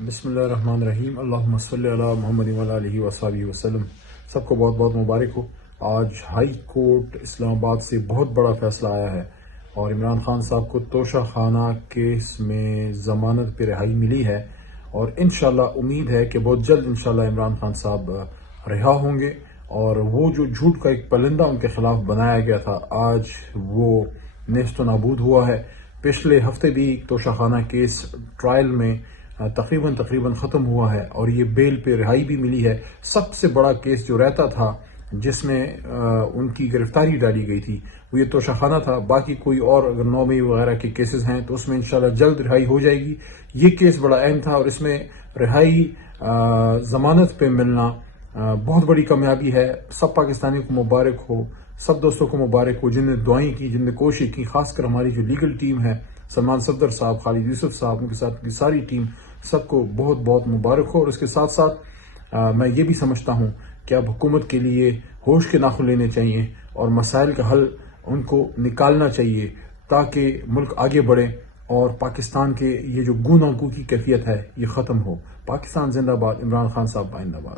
بسم اللہ الرحمن الرحیم، اللہم صلی علی محمد وعلی آلہ وصحبہ وسلم۔ سب کو بہت بہت مبارک ہو۔ آج ہائی کورٹ اسلام آباد سے بہت بڑا فیصلہ آیا ہے اور عمران خان صاحب کو توشہ خانہ کیس میں ضمانت پہ رہائی ملی ہے، اور انشاءاللہ امید ہے کہ بہت جلد انشاءاللہ عمران خان صاحب رہا ہوں گے، اور وہ جو جھوٹ کا ایک پرندہ ان کے خلاف بنایا گیا تھا آج وہ نیست و نابود ہوا ہے۔ پچھلے ہفتے بھی توشہ خانہ کیس ٹرائل میں تقریباً ختم ہوا ہے اور یہ بیل پہ رہائی بھی ملی ہے۔ سب سے بڑا کیس جو رہتا تھا جس میں ان کی گرفتاری ڈالی گئی تھی وہ یہ توشہ خانہ تھا۔ باقی کوئی اور اگر 9 مئی وغیرہ کے کیسز ہیں تو اس میں انشاءاللہ جلد رہائی ہو جائے گی۔ یہ کیس بڑا اہم تھا اور اس میں رہائی ضمانت پہ ملنا بہت بڑی کامیابی ہے۔ سب پاکستانیوں کو مبارک ہو، سب دوستوں کو مبارک ہو جن نے دعائیں کی، جن نے کوشش کی، خاص کر ہماری جو لیگل ٹیم ہے، سلمان صفدر صاحب، خالد یوسف صاحب، ان کے ساتھ کی ساری ٹیم، سب کو بہت بہت مبارک ہو۔ اور اس کے ساتھ ساتھ میں یہ بھی سمجھتا ہوں کہ اب حکومت کے لیے ہوش کے ناخن لینے چاہیے اور مسائل کا حل ان کو نکالنا چاہیے تاکہ ملک آگے بڑھے اور پاکستان کے یہ جو گوناگو کی کیفیت ہے یہ ختم ہو۔ پاکستان زندہ باد، عمران خان صاحب آئندہ باد۔